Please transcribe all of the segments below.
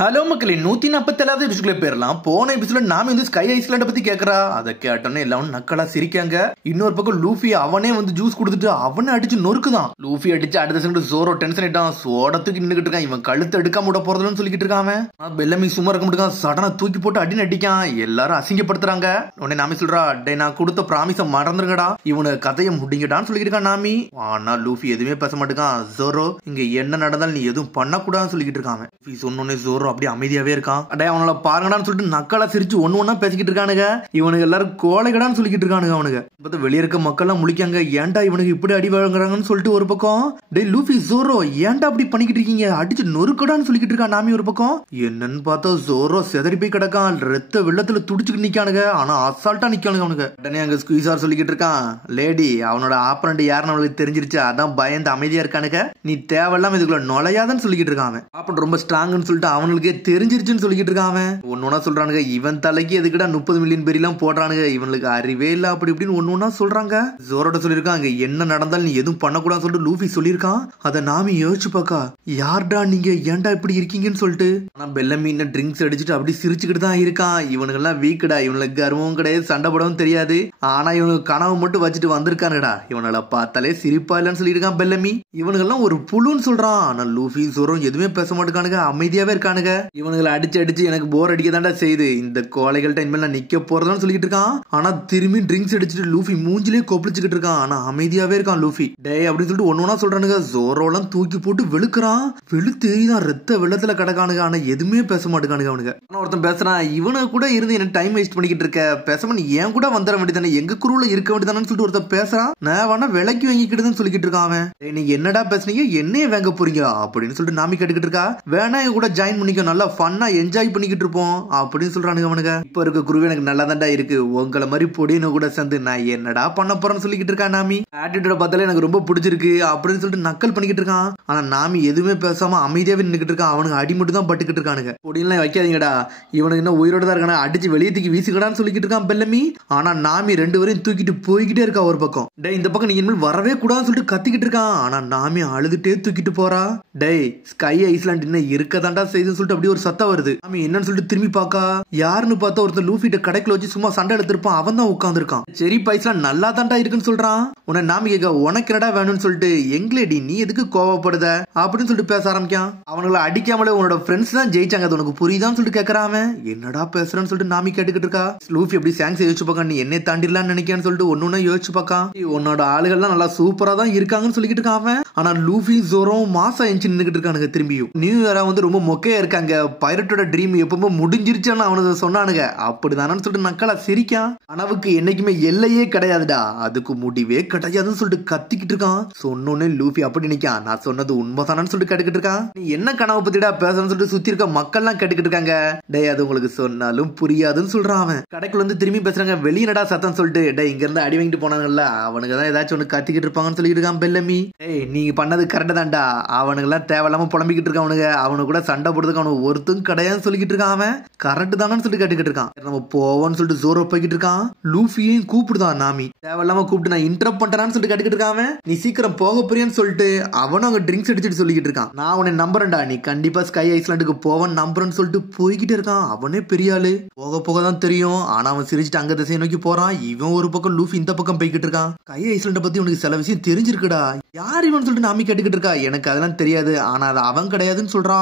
Hello மக்களே 147வது எபிசோட்ல பேரலாம். போன எபிசோட்ல நாம வந்து ஸ்கை ஐஸ்லாண்ட பத்தி கேக்குறா. அதை கேட்டோன்னே எல்லாரும் நக்கலா சிரிக்காங்க. இன்னொரு பக்கம் லூஃபி அவனே வந்து ஜூஸ் கொடுத்துட்டு அவனே அடிச்சு நொறுக்குதான். லூஃபி அடிச்சு அடுத்த செகண்ட் ஜோரோ டென்ஷன் ஆயிட்டான். சோடத்துக்கு நின்னுகிட்டு இருக்கான். இவன் கழுத்து எடுக்காம விட போறதுன்னு சொல்லிக்கிட்டு இருக்கான். பெல்லமி சும்மா இருக்க மாட்டான். சடனா தூக்கி போட்டு அடி நடிக்கான். எல்லாரும் அசிங்கப்படுத்துறாங்க. உடனே நாமி சொல்றா, டே நான் கொடுத்த ப்ராமிஸ மறந்துருங்கடா, இவனு கதையை முடிங்கடான்னு சொல்லிக்கிட்டு இருக்கான் நாமி. ஆனா லூஃபி எதுவுமே பேச மாட்டேங்கான். ஜோரோ இங்க என்ன நடந்தாலும் நீ எதுவும் பண்ணக்கூடாதுன்னு சொல்லிக்கிட்டு இருக்காங்க. லூஃபி சொன்னோன்னே ஜோரோ அப்படியே அமைதியாவே இருக்கான். அடே அவனால பாருங்கடான்னு சொல்லிட்டு நக்கலா சிரிச்சு ஒண்ணு பேசிக்கிட்டு இருக்கானுங்க. இவனுக்கு எல்லாரும் கோழைகடான்னு சொல்லிக்கிட்டு இருக்கானுங்க. அவனுங்க இப்ப வெளியே இருக்க மக்கள் எல்லாம் முழிக்காங்க. ஏன்டா இவனுக்கு இப்படி அடி வழங்குறாங்கன்னு சொல்லிட்டு ஒரு பக்கம், டே லூஃபி ஜோரோ ஏன்டா அப்படி பண்ணிக்கிட்டு இருக்கீங்க, அடிச்சு நொறுக்கடான்னு சொல்லிக்கிட்டு இருக்கான் நாமி ஒரு பக்கம். என்னன்னு பார்த்தா ஜோரோ செதறி போய் கிடக்கான். ரத்த வெள்ளத்துல துடிச்சுக்கிட்டு நிக்கானுங்க. ஆனா அசால்ட்டா நிக்கானுங்க அவனுங்க. உடனே அங்க ஸ்குயிசார் சொல்லிக்கிட்டு இருக்கான், லேடி அவனோட ஆப்பரண்ட் யாருன்னு அவனுக்கு தெரிஞ்சிருச்சு, அதான் பயந்து அமைதியா இருக்கானுங்க, நீ தேவையில்லாம இதுக்குள்ள நுழையாதன்னு சொல்லிக்கிட்டு இருக்கான். ஆப்பரண்ட் ரொம்ப ஸ்ட்ராங்னு சொல்லிட்டு அவனுக்கே தெரிஞ்சிருச்சுன்னு சொல்லிக்கிட்டு இருக்கான். ஒன்னொன்னா சொல்றானுங்க, இவன் தலைக்கு எதுக்குடா 30 மில்லியன் பேர் எல்லாம் போடுறானுங்க, இவனுக்கு அறிவே இல்ல அப்படி இப்படின்னு ஒன்னொன்னா சொல்றாங்க. ஜோரோட சொல்லிருக்காங்க, என்ன நடந்தாலும் நீ எதுவும் பண்ணக்கூடாதுன்னு சொல்லிட்டு லூஃபி சொல்லிருக்கான். அதை நாமி யோசிச்சு பாக்கா, யார்டா நீங்க ஏன்டா இப்படி இருக்கீங்கன்னு சொல்லிட்டு. ஆனா பெல்லமி ட்ரிங்க்ஸ் அடிச்சுட்டு அப்படி சிரிச்சுக்கிட்டு தான் இருக்கான். இவனுக்கு எல்லாம் வீக்குடா, இவனுக்கு கர்வமும் கிடையாது, சண்டை போடவும் தெரியாது. ஆனா இவனுக்கு கனவு மட்டும் வச்சுட்டு வந்திருக்கானுடா, இவனால பார்த்தாலே சிரிப்பா இல்லன்னு சொல்லிருக்கான் பெல்லமி. இவனுக்கு எல்லாம் ஒரு புழுன்னு சொல்றான். ஆனா லூஃபி ஜோரோ எதுவுமே பேச மாட்டேங்கானுங்க, அமைதியாவே இருக்கானுங்க. இவனுங்களை அடிச்சு அடிச்சு எனக்கு போர் அடிக்க தாண்டா செய்யுது, இந்த கோழைகள் டைம்ல நான் நிக்க போறதான்னு சொல்லிட்டு இருக்கான். ஆனா திரும்பி ட்ரிங்க்ஸ் அடிச்சுட்டு லூஃபி மூஞ்சிலே கொப்பளிச்சுக்கிட்டு இருக்கான். ஆனா அமைதியாவே இருக்கான் லூஃபி. டே அப்படின்னு சொல்லிட்டு ஒன்னொன்னா சொல்றானுங்க. ஜோரோலாம் தூக்கி போட்டு வெளுக்குறான். வெளுத்தேதான் ரத்த வெள்ளத்துல கிடக்கானுங்க. ஆனா எதுவுமே பேச மாட்டேங்கானுங்க அவனுங்க. ஆனா ஒருத்தன் பேசுறான், இவனு கூட இருந்து என்ன டைம் வேஸ்ட் பண்ணிக்கிட்டு இருக்க, பேசாம நீ ஏன் கூட வந்துட வேண்டியதானே, எங்க குருவுல இருக்க வேண்டியதானு சொல்லிட்டு ஒருத்தன் பேசுறான். நான் வேணா விலைக்கு வாங்கிக்கிட்டுன்னு சொல்லிக்கிட்டு இருக்கான் அவன். நீங்க என்னடா பேசுனீங்க, என்னையே வாங்க போறீங்க அப்படின்னு சொல்லிட்டு நாமி கேட்டுக்கிட்டு இருக்கா. வேணா எங்க கூட ஜாயின் பண்ணிக்க, நல்லா ஃபன்னா என்ஜாய் பண்ணிக்கிட்டு இருப்போம் அப்படின்னு சொல்றானுங்க அவனுங்க. இப்ப இருக்க குருவி எனக்கு நல்லா தாண்டா இருக்கு, உங்களை மாதிரி பொடின்னு கூட சேர்ந்து நான் என்னடா பண்ண போறேன்னு சொல்லிக்கிட்டு இருக்கா நாமி. ஆட்டிடியூட பார்த்தாலே எனக்கு ரொம்ப பிடிச்சிருக்கு அப்படின்னு சொல்லிட்டு நக்கல் பண்ணிக்கிட்டு இருக்கான். ஆனா நாமி எதுவுமே பேசாம அமைதியாவே நின்னுக்கிட்டு இருக்கான். அவனுக்கு அடி மட்டும் தான் பட்டுக்கிட்டு இருக்கானுங்க. பொடியெல்லாம் வைக்காதீங்கடா, இவனுக்கு என்ன உயிரோட தான் இருக்கானா, அடிச்சு வெளியே தூக்கி வீசுக்கடான்னு சொல்லிக்கிட்டு இருக்கான் பெல்லமி. ஆனா நாமி ரெண்டு பேரையும் தூக்கிட்டு போய்கிட்டே இருக்கா ஒரு பக்கம். டே இந்த பக்கம் நீங்க இனிமேல் வரவே கூடாதுன்னு சொல்லிட்டு கத்திக்கிட்டு இருக்கான். ஆனா நாமி அழுதுட்டே தூக்கிட்டு போறா. டே ஸ்கை ஐஸ்லாண்ட் இன்னும் இருக்கதாண்டா செய்துன்னு சொல்லிட்டு அப்படியே ஒரு சத்தம் வருது. நாமி என்னன்னு சொல்லிட்டு திரும்பி பாக்கா, யாருன்னு பார்த்தா ஒருத்தர் லூஃபிட்ட கடைக்குள்ள வச்சு சும்மா சண்டை எடுத்திருப்பான். அவன் தான் உட்கார்ந்து இருக்கான். சரி பைஸ்லாம் நல்லா தாண்டா இருக்குன்னு சொல்றான். உன்னை நாமி கேட்க, உனக்கு என்னடா வேணும்னு சொல்லிட்டு, எங்களேடி நீ எதுக்கு கோவப்படுத அப்படின்னு சொல்லிட்டு பேச ஆரம்பிக்கான். அவனுங்களை அடிக்காமலே உன்னோட ஃப்ரெண்ட்ஸ் தான் ஜெயிச்சாங்க, அது உனக்கு புரியுதான்னு சொல்லிட்டு கேட்கறான். என்னடா பேசுறான்னு சொல்லிட்டு நாமி கேட்டுக்கிட்டு இருக்கா. லூஃபி அப்படி சாங்ஸ் யோசிச்சு பார்க்க, நீ என்னை தாண்டிடலான்னு நினைக்கான்னு சொல்லிட்டு ஒன்னு யோசிச்சு பார்க்கான். உன்னோட ஆளுகள்லாம் நல்லா சூப்பரா தான் இருக்காங்கன்னு சொல்லிக்கிட்டு இருக்கான். ஆனா லூஃபி ஜோரோ மாசா எஞ்சி நின்னுக்கிட்டு இருக்கானுங்க. திரும்பியும் நியூ இயரா வந்து ரொம்ப மொக்கையா இருக்காங்க, பைரட்டோட ட்ரீம் எப்பவுமே முடிஞ்சிருச்சான்னு அவனுக்கு சொன்னானுங்க. அப்படிதானு சொல்லிட்டு நக்கலா சிரிக்கான். கனவுக்கு என்னைக்குமே எல்லையே கிடையாதுடா, அதுக்கு முடிவே கிடையாதுன்னு சொல்லிட்டு கத்திக்கிட்டு இருக்கான். சொன்னோன்னே லூஃபி அப்படி நிக்கான். நான் சொன்னது உண்மைதானு சொல்லிட்டு கேட்டுக்கிட்டு இருக்கான். நீ என்ன கனவு பத்திடா பேசணும்னு சொல்லிட்டு சுத்தி இருக்க மக்கள் எல்லாம் கேட்டுக்கிட்டு இருக்காங்க. டே அது உங்களுக்கு சொன்னாலும் புரியாதுன்னு சொல்றான் அவன். கடைக்குள்ள வந்து திரும்பி பேசுறாங்க, வெளியனடா சத்தம் சொல்லிட்டு. டே இங்க இருந்து அடி வாங்கிட்டு போனாங்கல்ல, அவனுக்கு தான் ஏதாச்சும் ஒண்ணு கத்திக்கிட்டு இருப்பாங்கன்னு சொல்லிட்டு இருக்கான் பெல்லமி. ஏய் நீங்க பண்ணது கரெக்ட் தான்டா, அவனுக்கு எல்லாம் தேவையில்லாம புலம்பிக்கிட்டு இருக்கானுங்க, அவனு கூட சண்டை போடுறதுக்கு அவனு ஒருத்தும் கிடையாதுன்னு சொல்லிக்கிட்டு இருக்கான். அவன் கரெக்ட் தானு சொல்லிட்டு கேட்டுக்கிட்டு இருக்கான். நம்ம போவோம்னு சொல்லிட்டு ஜோரோ போய்கிட்டு இருக்கான். லூஃபியும் கூப்பிடுதான் நாமி. தேவையில்லாம கூப்பிட்டு நான் இன்டரப்ட் பண்றான்னு சொல்லிட்டு கேட்டுக்கிட்டு இருக்கான். நீ சீக்கிரம் போக போறியான்னு சொல்லிட்டு அவனும் அங்க ட்ரிங்க்ஸ் அடிச்சுட்டு சொல்லிக்கிட்டு இருக்கான். நான் உன்னை நம்புறேன்டா, நீ கண்டிப்பா ஸ்கை ஐஸ்லாண்டுக்கு போவன் நம்புறேன்னு சொல்லிட்டு போய்கிட்டே இருக்கான். அவனே பெரிய ஆளு, போக போக தான் தெரியும். ஆனா அவன் சிரிச்சுட்டு அங்க திசையை நோக்கி போறான். இவன் ஒரு பக்கம் லூஃபி இந்த பக்கம் போய்கிட்டு இருக்கான். ஸ்கை ஐஸ்லாண்ட பத்தி உனக்கு சில விஷயம் தெரிஞ்சிருக்குடா, யார் இவன் சொல்லிட்டு நாமி கேட்டுக்கிட்டு இருக்கா. எனக்கு அதெல்லாம் தெரியாது, ஆனா அது அவன் கிடையாதுன்னு சொல்றான்.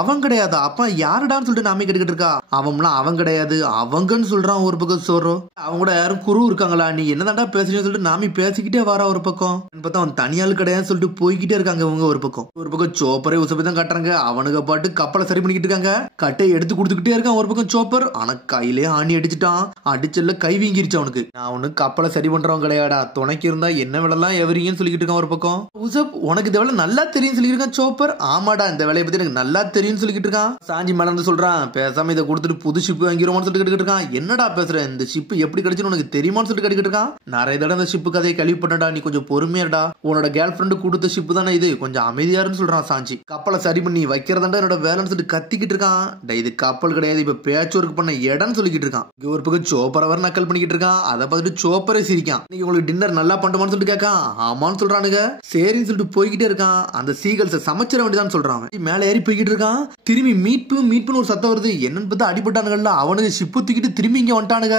அவன் கிடையாது அப்ப யாருடான்னு சொல்லிட்டு நாமி கேட்டுக்கிட்டு இருக்கா. அவன்லாம் அவன் கிடையாது அவங்கன்னு சொல்றான் ஒரு பக்கம் ஜோரோ. அவங்க கூட யாரும் குரு இருக்காங்களா, நீ என்னதான்டா பேசுறீங்கன்னு சொல்லிட்டு நாமி பேசிக்கிட்டே வரா ஒரு பக்கம். பார்த்தா அவன் தனியாள் கிடையாதுன்னு சொல்லிட்டு போய்கிட்டே இருக்காங்க இவங்க ஒரு பக்கம். சோப்பரை உசப்பி தான் காட்டுறாங்க. அவனுக்கு பாட்டு கப்பலை சரி பண்ணிக்கிட்டு இருக்காங்க. கட்டையை எடுத்து கொடுத்துக்கிட்டே இருக்கான் ஒரு பக்கம் சோப்பர். ஆனா கையிலே ஆணி அடிச்சுட்டான். அடிச்சல்ல கை வீங்கிருச்சு அவனுக்கு. நான் அவனு கப்பலை சரி பண்றவன் கிடையாடா, துணைக்கு இருந்தா என்ன வேலைலாம் எவரிங்கன்னு சொல்லிக்கிட்டு இருக்கான் ஒரு பக்கம். உசப் உனக்கு இந்த வேலை நல்லா தெரியும் சொல்லியிருக்கான் சோப்பர். ஆமாடா இந்த வேலையை பத்தி எனக்கு நல்லா தெரியும் சொல்லிக்கிட்டு இருக்கான். சாஞ்சி மலர்ந்து சொல்றான், பேசாம இதை கொடுத்துட்டு புது ஷிப் வாங்கிடுவோம்னு சொல்லிட்டு இருக்கான். என்னடா பேசுற, இந்த ஷிப் எப்படி கிடைச்சுன்னு உனக்கு தெரியுமான்னு சொல்லிட்டு கேட்டுக்கிட்டு இருக்கான். நிறைய தடவை இந்த ஷிப்பு கதையை கேள்விப்பட்டா, நீ கொஞ்சம் பொறுமையாடா, உன்னோட கேர்ள் ஃப்ரெண்டு கொடுத்த ஷிப் தானே இது, கொஞ்சம் அமைதியாருன்னு சொல்றான் சாஞ்சி. கப்பலை சரி பண்ணி வைக்கிறதாண்டா என்னோட வேலைன்னு சொல்லிட்டு கத்திக்கிட்டு இருக்கான். இது கப்பல் கிடையாது, இப்ப பேட்ச் ஒர்க் பண்ண இடம்னு சொல்லிக்கிட்டு இருக்கான். ஒரு பக்கம் சோப்பரை வர நக்கல் பண்ணிக்கிட்டு இருக்கான். அதை பார்த்துட்டு சோப்பரே சிரிக்கான். நீங்க உங்களுக்கு டின்னர் நல்லா பண்ணுமான்னு சொல்லிட்டு கேட்கான். ஆமான்னு சொல்றானுங்க. சரின்னு சொல்லிட்டு போய்கிட்டே இருக்கான். அந்த சீகல்ஸை சமைச்சிட வேண்டியதான் சொல்றான். மேல ஏறி போய்கிட்டு இருக்கான். திரும்பி மீட்புன்னு ஒரு சத்தம் வருது. என்னன்னு பார்த்தா அடிபட்டானுங்கல்ல, அவனுக்கு ஷிப்பு தூக்கிட்டு திரும்பி இங்க வந்துட்டானுங்க.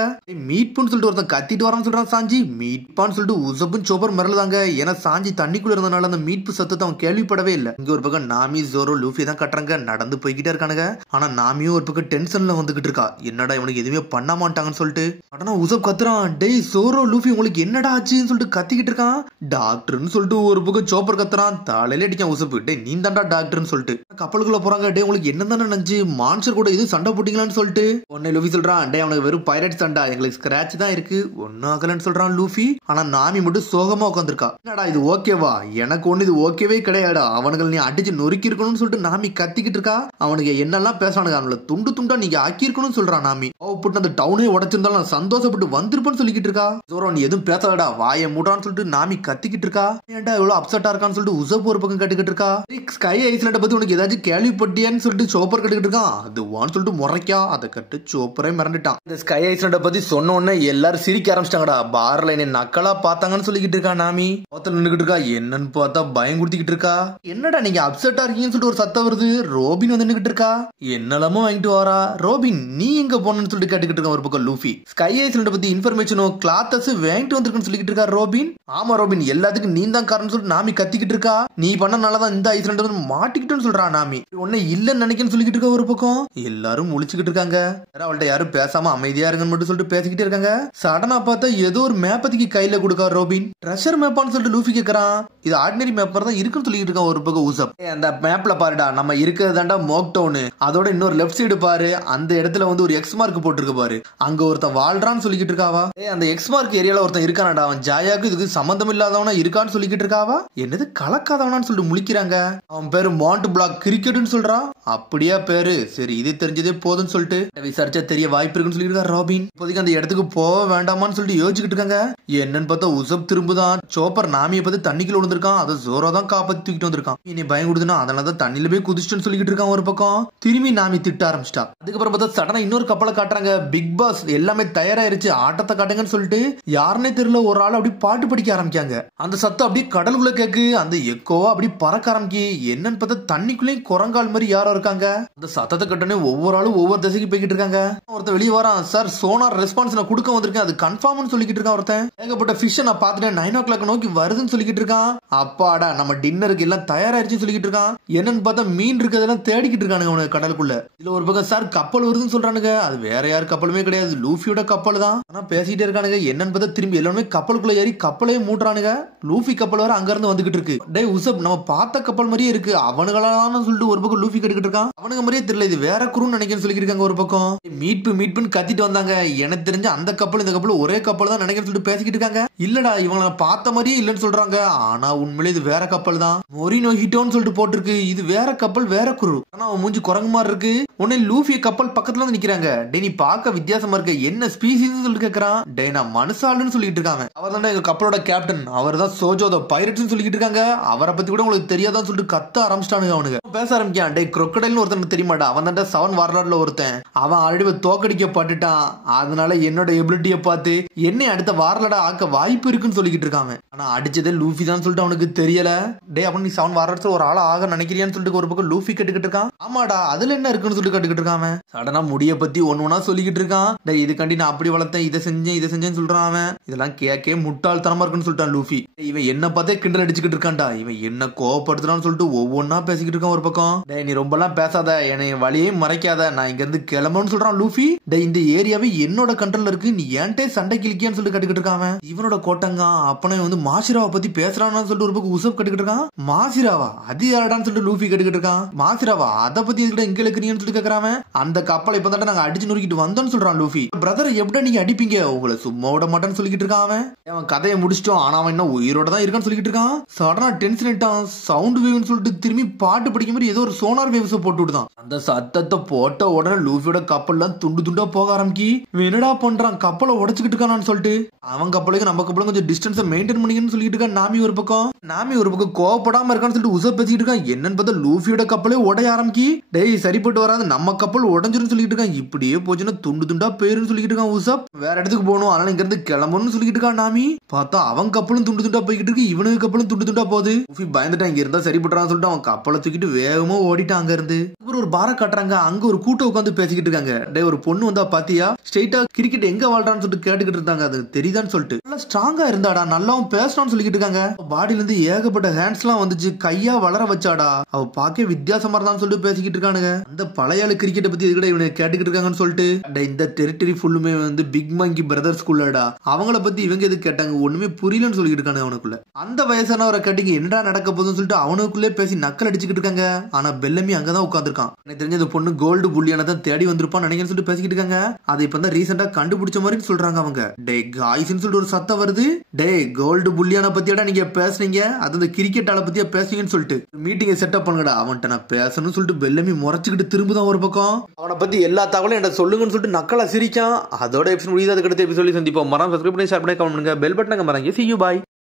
மீட்புன்னு சொல்லிட்டு ஒருத்தன் கத்திட்டு வரான்னு சொல்றான் சாஞ்சி. மீட்பான்னு சொல்லிட்டு உசப்பும் சோப்பர் மிரளுதாங்க. ஏன்னா சாஞ்சி தண்ணிக்குள்ள இருந்தனால அந்த மீட்பு சத்தத்தை அவன் கேள்விப்படவே இல்லை. இங்க ஒரு பக்கம் நாமி ஜோரோ லூஃபி தான் கட்டுறாங்க, நடந்து போய்கிட்டே இருக்கானுங்க. ஆனா நாமியும் ஒரு பக்கம் டென்ஷன்ல வந்துகிட்டு இருக்கா. என்னடா இவனுக்கு எதுவுமே பண்ண மாட்டாங்கன்னு சொல்லிட்டு. ஆனா உசப் கத்துறான், டேய் ஜோரோ லூஃபி உங்களுக்கு என்னடா ஆச்சுன்னு சொல்லிட்டு கத்திக்கிட்டு இருக்கான். டாக்டர்னு சொல்லிட்டு ஒரு பக்கம் சோப்பர் கத்துறான். தலையில அடிக்கான் உசப்பு, டே நீ தான்டா டாக்டர்னு சொல்லிட்டு. கப்பலுக்குள்ள போறாங்க. டே உங்களுக்கு என்ன தானே நினைச்சு மான்ஸ்டர் கூட இது சண்டை போட்டீங்களான்னு சொல்லிட்டு உடனே லூஃபி சொல்றான், டே அவனுக்கு வெறும் பைரட் சண்டா, எங்களுக்கு ஸ்கிராட்ச் தான் இருக்கு, ஒன்னும் ஆகலன்னு சொல்றான் லூஃபி. ஆனா நாமி மட்டும் சோகமா உட்காந்துருக்கா. என்னடா இது ஓகேவா? எனக்கு ஒண்ணு இது ஓகேவே கிடையாடா, அவனுக்கு நீ அடிச்சு நொறுக்கி இருக்கணும்னு சொல்லிட்டு நாமி கத்திக்கிட்டு இருக்கா. அவனுக்கு என்னெல்லாம் பேசானுங்க, அவங்கள துண்டு துண்டா நீங்க ஆக்கி இருக்கணும்னு சொல்றான் நாமி. போட்டு அந்த டவுனே உடைச்சிருந்தாலும் நான் சந்தோஷப்பட்டு வந்திருப்பேன்னு சொல்லிக்கிட்டு இருக்கா. ஜோரோ நீ எதுவும் பேசாதடா, வாயை மூடான்னு சொல்லிட்டு நாமி கத்திக்கிட்டு இருக்கா. ஏன்டா இவ்வளவு அப்செட்டா இருக்கான்னு சொல்லிட்டு உசப் ஒரு பக்கம் கட்டுக்கிட்டு இருக்கா. ஸ்கை ஐஸ்லாண்ட பத்தி உனக்கு ஏதாச்சும் கேள்விப்பட்டியான்னு சொல்லிட்டு சோப்பர் கட்டுக்கிட்டு இருக்கான். அதுவான்னு சொல்லிட்டு முறைக்கா. அதை கட்டு சோப்பரே மிரண்டுட்டான். இந்த ஸ்கை ஐஸ்லாண்ட பத்தி சொன்ன உடனே எல்லாரும் சிரிக்க ஆரம்பிச்சிட்டாங்கடா. பார்ல என்ன நக்கலா பார்த்தாங்கன்னு சொல்லிக்கிட்டு இருக்கா நாமி. ஒருத்தர் நின்னுக்கிட்டு இருக்கா. என்னன்னு பார்த்தா பயம் கொடுத்திக்கிட்டு இருக்கா. என்னடா நீங்க அப்செட்டா இருக்கீங்கன்னு சொல்லிட்டு ஒரு சத்தம் வருது. ரோபின் வந்து நின்னுக்கிட்டு இருக்கா. என்னெல்லாமோ வாங்கிட்டு வரா. ரோபின் நீ எங்க போனன்னு சொல்லிட்டு கேட்டுக்கிட்டு இருக்க. ஒரு பக்கம் லூஃபி ஸ்கை ஐஸ்லாண்ட பத்தி இன்ஃபர்மேஷனோ கிளாத்தஸ் வாங்கிட்டு வந்திருக்குன்னு சொல்லிக்கிட்டு இருக்கா ரோபின். ஆமா ரோபின் எல்லாத்துக்கும் நீ தான் காரணம் சொல்லிட்டு நாமி கத்திக்கிட்டு இருக்கா. நீ பண்ணனாலதான் இந்த ஐஸ்லாண்ட் வந்து மாட்டிக்கிட்டோன்னு சொல்றா நாமி. ஒன்னு இல்லன்னு நினைக்கன்னு சொல்லிக்கிட்டு இருக்க. ஒரு பக்கம் எல்லாரும் முழிச்சுக்கிட்டு இருக்காங்க. அவள்கிட்ட யாரும் பேசாம அமைதியா இருங்கன்னு மட்டும் சொல்லிட்டு பேசிக்கிட்டே இருக்காங்க. சடனா பார்த்தா ஏதோ ஒரு மேப்பத்துக்கு கையில கொடுக்கா ரோபின். ட்ரெஷர் மேப்பான்னு சொல்லிட்டு லூஃபி கேக்குறான். இது ஆர்டினரி மேப் தான் இருக்குன்னு சொல்லிட்டு இருக்கான். ஒரு பக்கம் உசப் அந்த மேப்ல பாருடா, நம்ம இருக்கிறதாண்டா மோக் டவுன், அதோட இன்னொரு லெஃப்ட் சைடு பாரு, அந்த இடத்துல வந்து ஒரு எக்ஸ் மார்க் போட்டுருக்கு பாரு, அங்க ஒருத்தன் வாழ்றான்னு சொல்லிக்கிட்டு இருக்காவா. அந்த எக்ஸ் மார்க் ஏரியால ஒருத்தன் இருக்கானடா, அவன் ஜாயாக்கு இதுக்கு சம்பந்தம் இல்லாதவனா இருக்கான்னு சொல்லிக்கிட்டு இருக்காவா. என்னது கலக்காதவனான்னு சொல்லிட்டு முழிக்கிறாங்க. அவன் பேரு மாண்ட் பிளாக் கிரிக்கெட்னு சொல்றான். அப்படியா பேரு, சரி இது தெரிஞ்சதே போதும்னு சொல்லிட்டு விசாரிச்சா தெரிய வாய்ப்பு இருக்குன்னு சொல்லிட்டு ராபின். இப்போதைக்கு அந்த இடத்துக்கு போக வேண்டாமான்னு சொல்லிட்டு யோசிச்சுக்கிட்டு இருக்காங்க. என்னன்னு பார்த்தா உசப் திரும்புதான். சோப்பர் நாமியை பார்த்து தண்ணிக்குள்ள விழுந்திருக்கான். அதை ஜோரோ தான் காப்பாத்தி தூக்கிட்டு வந்திருக்கான். நீ பயம் கொடுத்துனா அதனாலதான் தண்ணியில போய் குதிச்சுன்னு சொல்லிக்கிட்டு இருக்கான். ஒரு பக்கம் திரும்பி நாமி திட்ட ஆரம்பிச்சிட்டா. அதுக்கப்புறம் பார்த்தா சடனா இன்னொரு கப்பலை காட்டுறாங்க. பிக் பாஸ் எல்லாமே தயாராயிருச்சு, ஆட்டத்தை காட்டுங்கன்னு சொல்லிட்டு யாருன்னே தெரியல ஒரு ஆள் அப்படி பாட்டு படிக்க ஆரம்பிக்காங்க. அந்த சத்தம் அப்படியே கடலுக்குள்ள கேக்கு. அந்த எக்கோவா அப்படி பறக்க ஆரம்பிக்கி. என்னன்னு பார்த்தா தண்ணிக்குள்ளேயும் குரங்கால் மாதிரி யாரோ இருக்காங்க. அந்த சத்தத்தை கட்டனே ஒவ்வொரு ஆளும் ஒவ்வொரு திசைக்கு போய்கிட்டு இருக்காங்க. ஒருத்தன் வெளியே வரான். சார் சோனார் ரெஸ்பான்ஸ் நான் கொடுக்க வந்திருக்கேன், அது கன்ஃபார்ம்னு சொல்லிக்கிட்டு இருக்கான். ஒருத்தன் ஏகப்பட்ட ஃபிஷ் நான் பார்த்துட்டேன், 9 o'clock நோக்கி வருதுன்னு சொல்லிக்கிட்டு இருக்கான். அப்பாடா நம்ம டின்னருக்கு எல்லாம் தயாராயிருச்சுன்னு சொல்லிக்கிட்டு இருக்கான். என்னன்னு பார்த்தா மீன் இருக்கிறதெல்லாம் தேடிக்கிட்டு இருக்கானுங்க அவனுக்கு கடலுக்குள்ள. இதுல ஒரு பக்கம் சார் கப்பல் வருதுன்னு சொல்றானுங்க. அது வேற யாரு கப்பலுமே கிடையாது, லூஃபியோட கப்பல் தான். ஆனா பேசிட்டே இருக்கானுங்க. என்னன்னு பார்த்தா திரும்பி எல்லாமே கப்பலுக்குள்ள ஏறி கப்பலையே மூட்டுறானுங்க. லூஃபி கப்பல் வர அங்க இருந்து வந்துகிட்டு இருக்கு. டே உசப் நம்ம பார்த்த கப்பல் மாதிரியே இருக்கு, அவனுங்களான்னு சொல்லிட்டு ஒரு பக்கம் லூஃபி கேட்டுக்கிட்டு இருக்கான். அவனுங்க மாதிரியே தெரியல, இது வேற குருன்னு நினைக்கிறேன்னு சொல்லிக்கிட்டு இருக்காங்க. ஒரு பக்கம் மீட்புன்னு கத்திட்டு வந்தாங்க. எனக்கு தெரிஞ்ச அந்த கப்பல் இந்த கப்பல் ஒரே கப்பல் தான் நினைக்கிறேன்னு சொல்லிட்டு பேசிக்கிட்டு இருக்காங்க. இல்லடா இவங்க பார்த்த மாதிரியே இல்லன்னு சொல்றாங்க. ஆனா உண்மையிலே இது வேற கப்பல் தான். மொரினோ ஹிட்டோன்னு சொல்லிட்டு போட்டிருக்கு. இது வேற கப்பல் வேற குரு. ஆனா அவன் மூஞ்சி குரங்கு மாதிரி இருக்கு. உடனே லூஃபி கப்பல் பக்கத்துல வந்து நிக்கிறாங்க. டே நீ பார்க்க வித்தியாசமா இருக்க, என்ன ஸ்பீசிஸ் சொல்லிட்டு கேக்குறான். டே நான் மனுஷாளுன்னு சொல்லிட்டு இருக்காங்க. அவர் தான் எங்க கப்பலோட கேப்டன், அவர் தான் சோஜோ த பைரட்ஸ் சொல்லிட்டு இருக்காங்க. அவரை பத்தி கூட உங்களுக்கு தெரியாதான்னு சொல்லிட்டு கத்த ஆரம்பிச்சிட்டானுங்க. அவனுக்கு பேச ஆரம்பிக்கான். டே crocodile ஒருத்தன் தெரியுமாடா, அவன் தான் 7 வார்லார்ட்ல ஒருத்தன். அவன் ஆல்ரெடி தோக்கடிக்கப்பட்டுட்டான். அதனால என்னோட எபிலிட்டியை பார்த்து என்னை அடுத்த வார்லார்டா ஆக்க வாய்ப்பு இருக்குன்னு சொல்லிக்கிட்டு இருக்காங்க. ஆனா அடிச்சதே லூஃபி தான் சொல்லிட்டு அவனுக்கு தெரியல. டே அப்ப நீ 7 வார்லார்ட்ஸ்ல ஒரு ஆளா ஆக நினைக்கிறியான்னு சொல்லிட்டு ஒரு பக்கம் லூஃபி கேட்டுக்கிட்டு இருக்கான். ஆமாடா அதுல என்ன இருக்குன்னு சொல்லிட்டு கேட்டுக்கிட்டு இருக்கான். சடனா முடிய பத்தி ஒண்ணு சொல்லிக்கிட்டு இருக்கான். டே இதுக்காண்டி நான் அப்படி வளர்த்தேன், இதை செஞ்சேன்னு சொல்றான் அவன். இதெல்லாம் கேட்கே முட்டாள்தனமா இருக்குன்னு சொல்லிட்டான் லூஃபி. இவன் என்ன பார்த்தே கிண்டல் அடிச்சுக்கிட்டு இருக்கான்டா. இவன் என்ன கோவப்படுத்துறான்னு சொல்லிட்டு ஒவ்வொன்னா பேசிக்கிட்டு இருக்கான். ஒரு பக்கம் டே நீ ரொம்ப எல்லாம் பேசாத, என்னை வழியே மறைக்காத, நான் இங்க இருந்து கிளம்புன்னு சொல்றான் லூஃபி. டே இந்த ஏரியாவே என்னோட கண்ட்ரோல்ல இருக்கு, நீ ஏன்டே சண்டை கிழிக்கியான்னு சொல்லிட்டு கட்டுக்கிட்டு இருக்கான். இவனோட கோட்டங்க அப்பனே வந்து மாசிராவை பத்தி பேசுறான்னு சொல்லிட்டு ஒரு பக்கம் உசப் கட்டுக்கிட்டு இருக்கான். மாசிராவா அது யாரான்னு சொல்லிட்டு லூஃபி கட்டுக்கிட்டு இருக்கான். மாசிராவா அதை பத்தி இங்க இருக்கிறீங்கன்னு சொல்லிட்டு கேக்குறான். அந்த கப்பலை இப்ப தான் நாங்க அடிச்சு நொறுக்கிட்டு வந்தோம்னு சொல்றான் லூஃபி. பிரதர் எப்படி நீங்க அடிப்பீங்க, உங்களை சும்மா விட மாட்டேன்னு சொல்லிக்கிட்டு இருக்கான். அவன் கதையை முடிச்சிட்டோம், ஆனா அவன் இன்னும் உயிரோட தான் இருக்கான்னு சொல்லிக்கிட்டு இருக்கான். சடனா டென்ஷன் ஆயிட்டான். சவுண்ட் வேவ்னு சொல்லிட்டு திரும்பி பாட்டு படிக்கும் மாதிரி ஏதோ ஒரு சோனார் வேவ்ஸ் போட்டு விடுதான். அந்த சத்தத்தை போட்ட உடனே லூஃபியோட கப்பல்லாம் துண்டு துண்டா போக ஆரம்பிக்கி. என்னடா பண்றான், கப்பலை உடச்சுக்கிட்டு இருக்கான்னு சொல்லிட்டு அவன் கப்பலுக்கு நம்ம கப்பலும் கொஞ்சம் டிஸ்டன்ஸை மெயின்டைன் பண்ணிக்கணும்னு சொல்லிட்டு இருக்கான். நாமி ஒரு பக்கம் கோவப்படாம இருக்கான்னு சொல்லிட்டு உசப் பேசிக்கிட்டு இருக்கான். என்னன்னு பார்த்தா லூஃபியோட கப்பலே உடைய ஆரம்பிக்கி. டேய் சரிப்பட்டு வராது, நம்ம கப்பல் உடஞ்சிரும் சொல்லிட்டு இருக்கான். இப்படியே போச்சுன்னா துண்டு துண்டா பேருன்னு சொல்லிட்டு இருக்கான் உசப். வேற இடத்துக்கு போகணும், அதனால இங்க இருந்து கிளம்பணும்னு சொல்லிட்டு இருக்கான் நாமி. பார்த்தா அவன் கப்பலும் துண்டு துண்டா போய்கிட்டு இருக்கு, இவனுக்கு கப்பலும் துண்டு துண்டா போகுது. லூஃபி பயந்துட்டான், இங்க இருந்தா சரிப்பட்டுறான்னு சொல்லிட்டு அவன் கப்பலை தூக்கிட்டு வேகமா ஓடிட்டாங்க. இருந்து. அப்புறம் ஒரு பார காட்டுறாங்க, அங்க ஒரு கூட்டம் உட்காந்து பேசிக்கிட்டு இருக்காங்க. டே ஒரு பொண்ணு வந்தா பாத்தியா, ஸ்ட்ரெயிட்டா கிரிக்கெட் எங்க வாழ்றான்னு சொல்லிட்டு கேட்டுக்கிட்டு இருந்தாங்க. அது தெரியுதான்னு சொல்லிட்டு நல்லா ஸ்ட்ராங்கா இருந்தாடா, நல்லாவும் பேசணும்னு சொல்லிக்கிட்டு இருக்காங்க. பாடியில இருந்து ஏகப்பட்ட ஹேண்ட்ஸ் எல்லாம் வந்துச்சு, கையா வளர வச்சாடா, அவ பாக்க வித்தியாசமா இருந்தான்னு சொல்லிட்டு பேசிக்கிட்டு இருக்கானுங்க. அந்த பழைய ஆளு கிரிக்கெட்டை பத்தி இதுக்கிட்ட இவனை கேட்டுக்கிட்டு இருக்காங்கன்னு சொல்லிட்டு இந்த டெரிட்டரி ஃபுல்லுமே வந்து பிக் மங்கி பிரதர்ஸ் ஸ்கூல்லடா, அவங்கள பத்தி இவங்க எது கேட்டாங்க, ஒண்ணுமே புரியலன்னு சொல்லிட்டு இருக்காங்க அவனுக்குள்ள. அந்த வயசானவரை கேட்டீங்க என்னடா நடக்க போகுதுன்னு சொல்லிட்டு அவனுக்குள்ளே பேசி நக்கல் அடிச்சுக்கிட்டு இருக்காங்க. ஆனா பெல்லமி அங்கதான் உட்காந்துருக்கான். எனக்கு தெரிஞ்ச அந்த பொண்ணு கோல்டு புள்ளியானதான் தேடி வந்திருப்பான்னு நினைக்கிறேன்னு சொல்லிட்டு பேசிக்கிட்டு இருக்காங்க. அதை இப்ப தான் ரீசெண்டா கண்டுபிடிச்ச மாதிரி சொல்றாங்க அவங்க. டே காய்ஸ்ன்னு சொல்லிட்டு ஒரு சத்தம் வருது. டே கோல்டு புள்ளியான பத்தியாடா நீங்க பேசுனீங்க, அது அந்த கிரிக்கெட் ஆள பத்தியா பேசுனீங்கன்னு சொல்லிட்டு மீட்டிங்கை செட்டப் பண்ணுங்கடா. அவன்கிட்ட நான் பேசணும்னு சொல்லிட்டு பெல்லமி முறைச்சுக்கிட்டு திரும்புதான் ஒரு பக்கம். அவனை பத்தி எல்லா தகவலும் என்ன சொல்லுங்கன்னு சொல்லிட்டு நக்கலா சிரிக்கான். அதோட எபிசோட் முடியுது. அதுக்கடுத்து எபிசோட் சந்திப்போம். மரம் சப்ஸ்கிரைப் பண்ணி ஷேர் பண்ணி கமெண்ட் பண்ணுங்க. பெல் பட்டனை மறங்க. See you, bye.